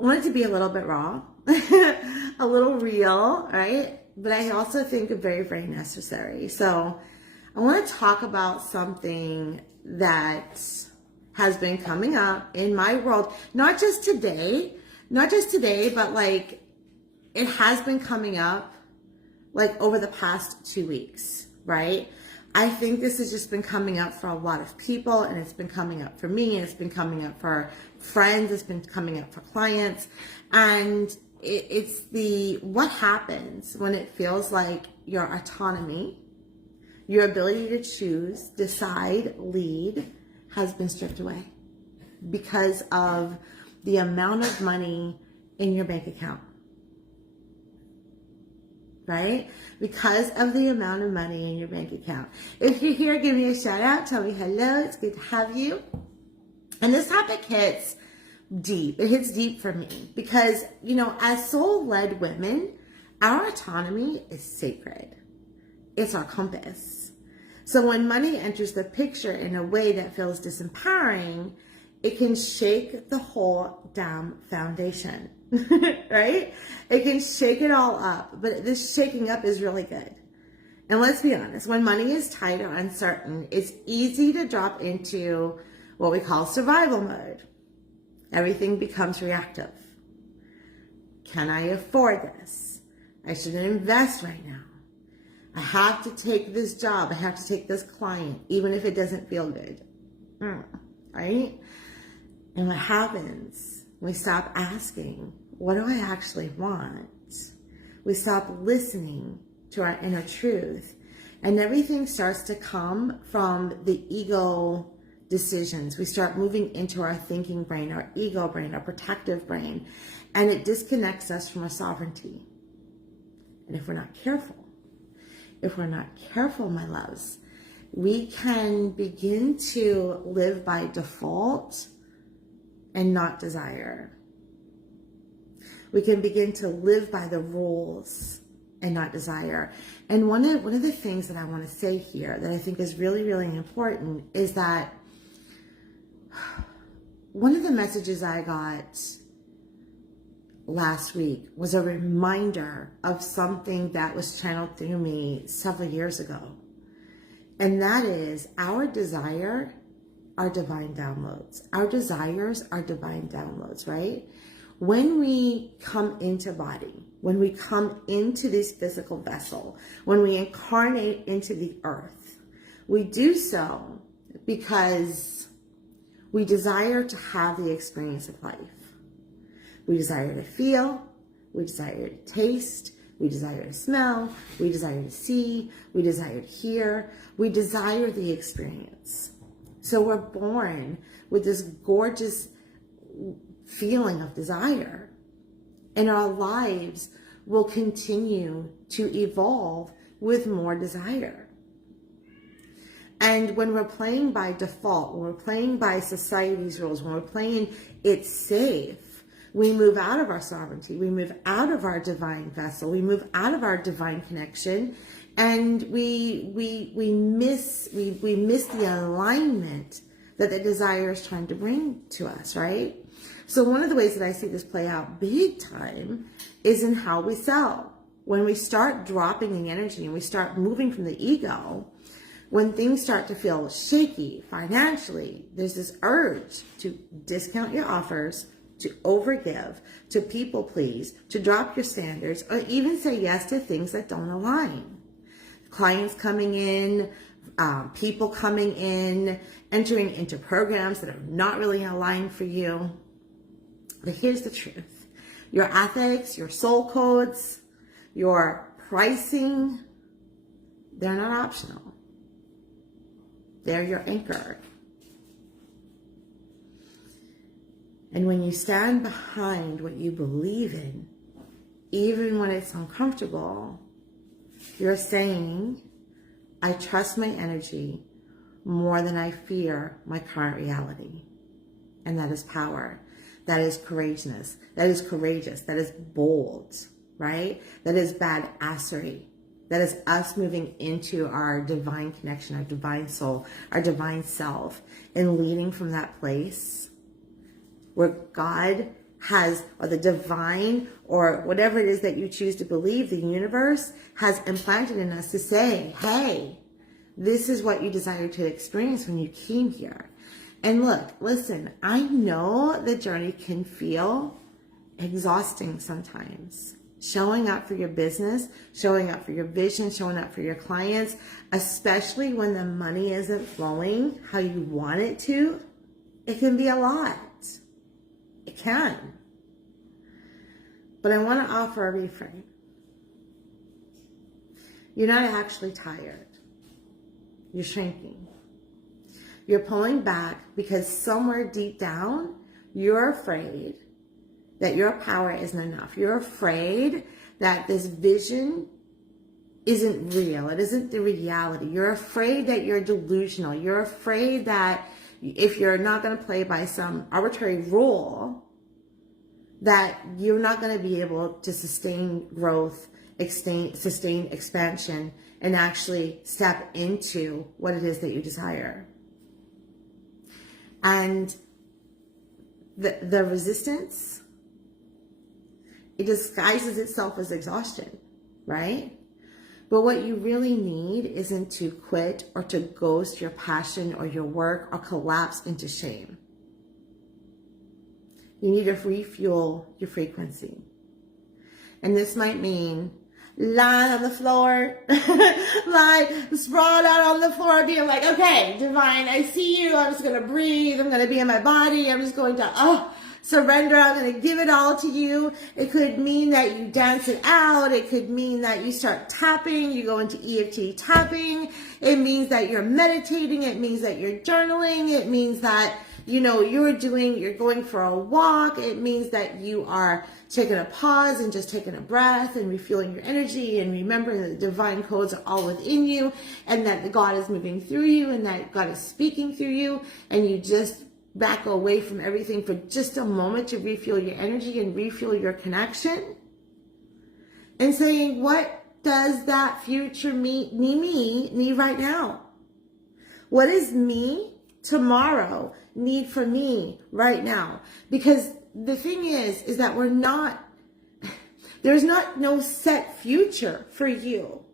want it to be a little bit raw, a little real, right? But I also think very, very necessary. So I want to talk about something that has been coming up in my world, not just today, but like it has been coming up like over the past 2 weeks, right? I think this has just been coming up for a lot of people, and it's been coming up for me, and it's been coming up for friends, it's been coming up for clients, and it's what happens when it feels like your autonomy, your ability to choose, decide, lead, has been stripped away because of the amount of money in your bank account. Right? Because of the amount of money in your bank account. If you're here, give me a shout out. Tell me hello. It's good to have you. And this topic hits deep. It hits deep for me because, you know, as soul-led women, our autonomy is sacred. It's our compass. So when money enters the picture in a way that feels disempowering, it can shake the whole damn foundation. Right? It can shake it all up, but this shaking up is really good. And let's be honest, when money is tight or uncertain, it's easy to drop into what we call survival mode. Everything becomes reactive. Can I afford this? I shouldn't invest right now. I have to take this job. I have to take this client, even if it doesn't feel good. Right? And what happens? We stop asking, what do I actually want? We stop listening to our inner truth, and everything starts to come from the ego decisions. We start moving into our thinking brain, our ego brain, our protective brain, and it disconnects us from our sovereignty. And if we're not careful, my loves, we can begin to live by default and not desire. We can begin to live by the rules and not desire. And one of the things that I want to say here that I think is really, really important is that one of the messages I got last week was a reminder of something that was channeled through me several years ago. And that is our desire are divine downloads. Our desires are divine downloads, right? When we come into body, when we come into this physical vessel, when we incarnate into the earth, we do so because we desire to have the experience of life. We desire to feel, we desire to taste, we desire to smell, we desire to see, we desire to hear, we desire the experience. So we're born with this gorgeous feeling of desire, and our lives will continue to evolve with more desire. And when we're playing by default, when we're playing by society's rules, when we're playing it safe, we move out of our sovereignty, we move out of our divine vessel, we move out of our divine connection, and we miss the alignment that the desire is trying to bring to us, right? So one of the ways that I see this play out big time is in how we sell. When we start dropping the energy and we start moving from the ego, when things start to feel shaky financially, there's this urge to discount your offers, to overgive, to people please, to drop your standards, or even say yes to things that don't align. Clients coming in, people coming in, entering into programs that are not really aligned for you. But here's the truth. Your ethics, your soul codes, your pricing, they're not optional. They're your anchor. And when you stand behind what you believe in, even when it's uncomfortable, you're saying, I trust my energy more than I fear my current reality. And that is power. That is courageousness. That is courageous. That is bold, right? That is badassery. That is us moving into our divine connection, our divine soul, our divine self, and leading from that place where God has, or the divine, or whatever it is that you choose to believe, the universe has implanted in us to say, hey, this is what you desire to experience when you came here. And look, listen, I know the journey can feel exhausting sometimes. Showing up for your business, showing up for your vision, showing up for your clients, especially when the money isn't flowing how you want it to, it can be a lot. It can. But I want to offer a reframe. You're not actually tired. You're shrinking. You're pulling back because somewhere deep down, you're afraid that your power isn't enough. You're afraid that this vision isn't real. It isn't the reality. You're afraid that you're delusional. You're afraid that if you're not going to play by some arbitrary rule, that you're not going to be able to sustain growth, sustain expansion, and actually step into what it is that you desire. And the resistance, it disguises itself as exhaustion, right? But what you really need isn't to quit or to ghost your passion or your work or collapse into shame. You need to refuel your frequency. And this might mean lying on the floor, like sprawled out on the floor, being like, okay, divine, I see you. I'm just going to breathe. I'm going to be in my body. I'm just going to, surrender. I'm going to give it all to you. It could mean that you dance it out. It could mean that you start tapping. You go into EFT tapping. It means that you're meditating. It means that you're journaling. It means that, you're going for a walk. It means that you are taking a pause and just taking a breath and refueling your energy and remembering that the divine codes are all within you and that God is moving through you and that God is speaking through you, and you just back away from everything for just a moment to refuel your energy and refuel your connection, and saying, what does that future me need right now? What does me tomorrow need for me right now? Because the thing is that there's no set future for you.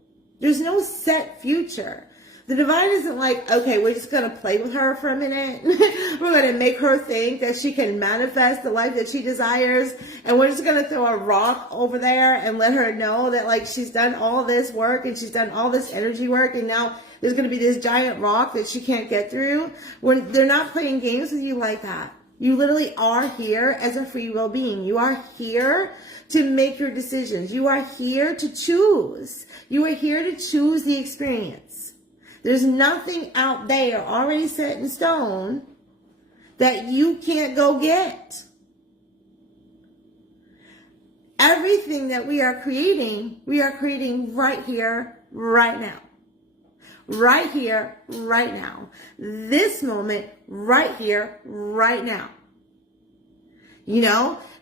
There's no set future. The divine isn't like, okay, we're just going to play with her for a minute. We're going to make her think that she can manifest the life that she desires. And we're just going to throw a rock over there and let her know that, like, she's done all this work and she's done all this energy work. And now there's going to be this giant rock that she can't get through. They're not playing games with you like that. You literally are here as a free will being. You are here to make your decisions. You are here to choose. You are here to choose the experience. There's nothing out there already set in stone that you can't go get. Everything that we are creating right here, right now. Right here, right now. This moment, right here, right now.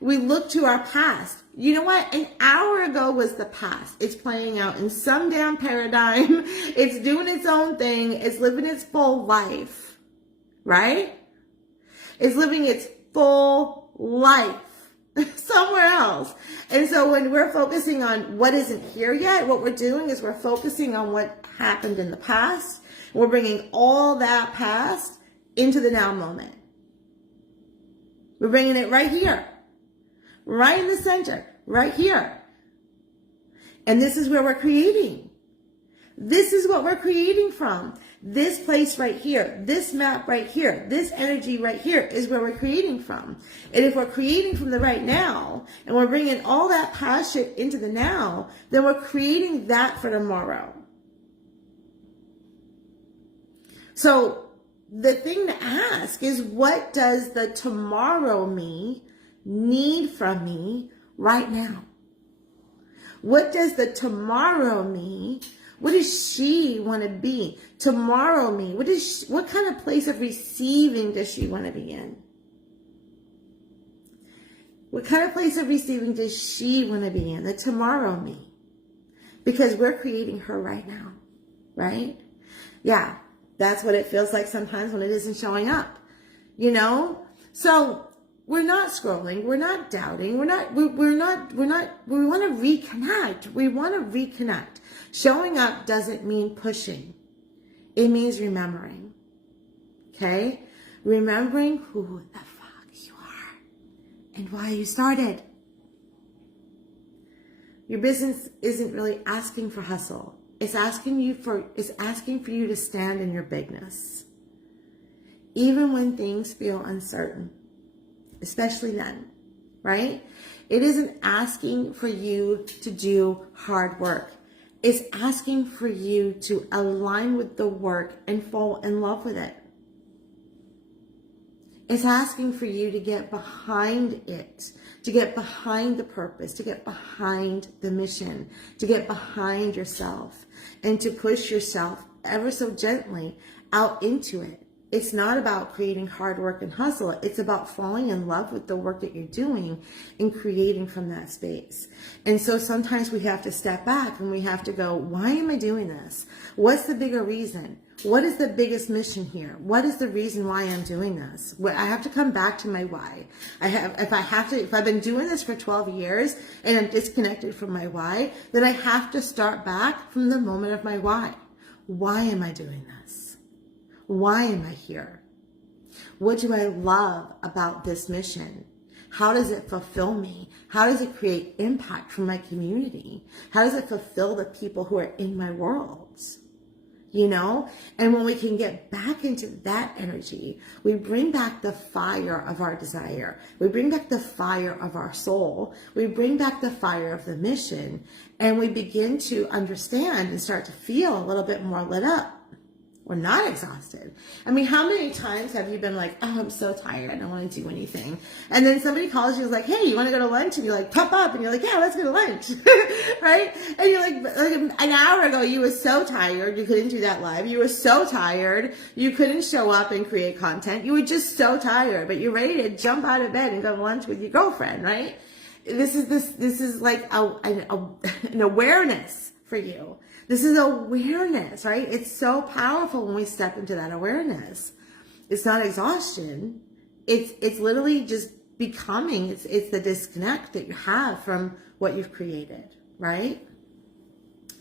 We look to our past. You know what? An hour ago was the past. It's playing out in some damn paradigm. It's doing its own thing. It's living its full life. Right? It's living its full life somewhere else. And so when we're focusing on what isn't here yet, what we're doing is we're focusing on what happened in the past. We're bringing all that past into the now moment. We're bringing it right here, right in the center, right here. And this is where we're creating. This is what we're creating from. This place right here, this map right here, this energy right here is where we're creating from. And if we're creating from the right now, and we're bringing all that past shit into the now, then we're creating that for tomorrow. So the thing to ask is, what does the tomorrow me need from me right now? What does the tomorrow me, what does she want to be? Tomorrow me, what kind of place of receiving does she want to be in? What kind of place of receiving does she want to be in? The tomorrow me. Because we're creating her right now, right? Yeah. That's what it feels like sometimes when it isn't showing up, So we're not scrolling, we're not doubting, we want to reconnect. We want to reconnect. Showing up doesn't mean pushing. It means remembering. Okay? Remembering who the fuck you are and why you started. Your business isn't really asking for hustle. It's asking for you to stand in your bigness. Even when things feel uncertain. Especially then, right? It isn't asking for you to do hard work. It's asking for you to align with the work and fall in love with it. It's asking for you to get behind it, to get behind the purpose, to get behind the mission, to get behind yourself, and to push yourself ever so gently out into it. It's not about creating hard work and hustle. It's about falling in love with the work that you're doing and creating from that space. And so sometimes we have to step back and we have to go, why am I doing this? What's the bigger reason? What is the biggest mission here? What is the reason why I'm doing this? I have to come back to my why. If I've been doing this for 12 years and I'm disconnected from my why, then I have to start back from the moment of my why. Why am I doing this? Why am I here? What do I love about this mission? How does it fulfill me? How does it create impact for my community? How does it fulfill the people who are in my world? You know? And when we can get back into that energy, we bring back the fire of our desire. We bring back the fire of our soul. We bring back the fire of the mission. And we begin to understand and start to feel a little bit more lit up. We're not exhausted. I mean, how many times have you been like, oh, I'm so tired, I don't want to do anything. And then somebody calls you, like, hey, you want to go to lunch? And you're like, pop up. And you're like, yeah, let's go to lunch. Right? And you're like an hour ago, you were so tired, you couldn't do that live. You were so tired, you couldn't show up and create content. You were just so tired, but you're ready to jump out of bed and go to lunch with your girlfriend, right? This is like an awareness for you. This is awareness, right? It's so powerful when we step into that awareness. It's not exhaustion. It's literally just becoming. It's the disconnect that you have from what you've created, right?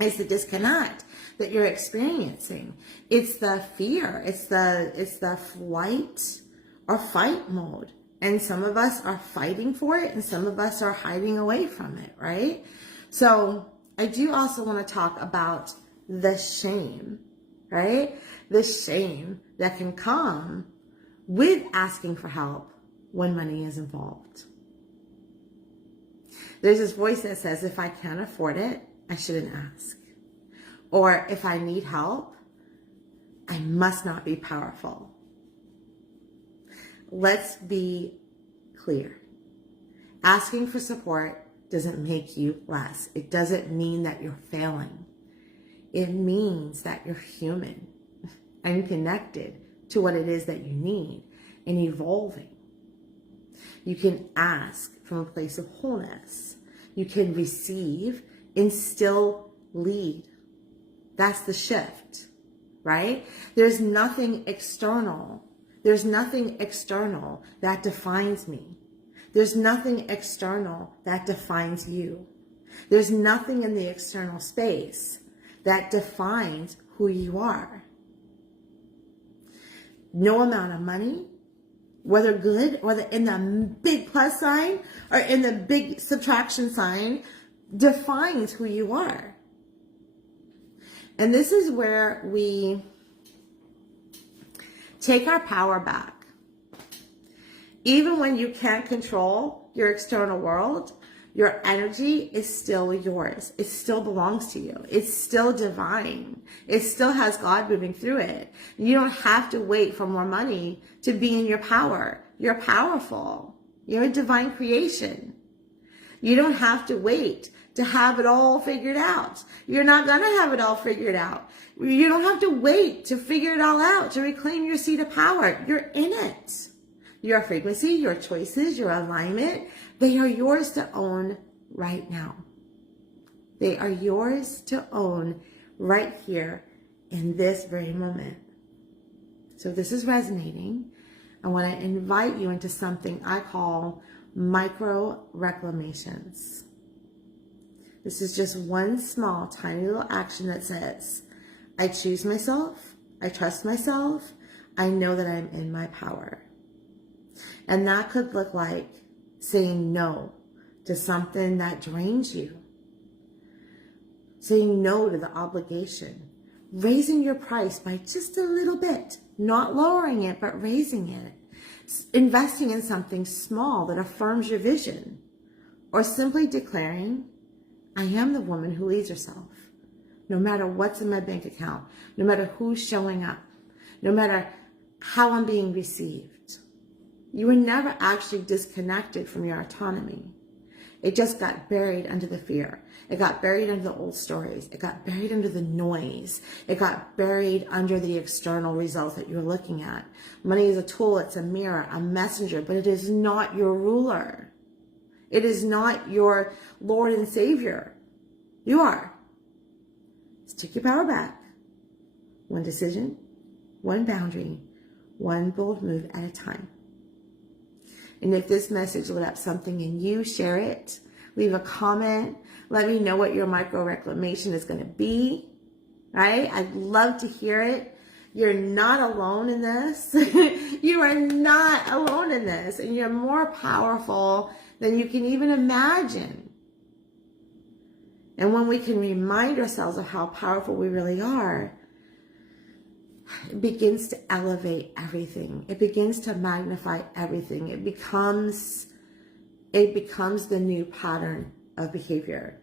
It's the disconnect that you're experiencing. It's the fear. It's the flight or fight mode. And some of us are fighting for it, and some of us are hiding away from it, right? So I do also want to talk about the shame, right? The shame that can come with asking for help when money is involved. There's this voice that says, if I can't afford it, I shouldn't ask. Or if I need help, I must not be powerful. Let's be clear. Asking for support doesn't make you less. It doesn't mean that you're failing. It means that you're human and connected to what it is that you need and evolving. You can ask from a place of wholeness. You can receive and still lead. That's the shift, right? There's nothing external. There's nothing external that defines me. There's nothing external that defines you. There's nothing in the external space that defines who you are. No amount of money, whether good, whether in the big plus sign or in the big subtraction sign, defines who you are. And this is where we take our power back. Even when you can't control your external world, your energy is still yours. It still belongs to you. It's still divine. It still has God moving through it. You don't have to wait for more money to be in your power. You're powerful. You're a divine creation. You don't have to wait to have it all figured out. You're not going to have it all figured out. You don't have to wait to figure it all out, to reclaim your seat of power. You're in it. Your frequency, your choices, your alignment, they are yours to own right now. They are yours to own right here in this very moment. So if this is resonating, I want to invite you into something I call micro reclamations. This is just one small, tiny little action that says, I choose myself, I trust myself, I know that I'm in my power. And that could look like saying no to something that drains you, saying no to the obligation, raising your price by just a little bit, not lowering it, but raising it, investing in something small that affirms your vision, or simply declaring, I am the woman who leads herself, no matter what's in my bank account, no matter who's showing up, no matter how I'm being received. You were never actually disconnected from your autonomy. It just got buried under the fear. It got buried under the old stories. It got buried under the noise. It got buried under the external results that you're looking at. Money is a tool. It's a mirror, a messenger, but it is not your ruler. It is not your Lord and Savior. You are. Let's take your power back. One decision, one boundary, one bold move at a time. And if this message lit up something in you, share it. Leave a comment. Let me know what your micro reclamation is going to be. Right? I'd love to hear it. You're not alone in this. You are not alone in this. And you're more powerful than you can even imagine. And when we can remind ourselves of how powerful we really are, it begins to elevate everything. It begins to magnify everything. It becomes the new pattern of behavior.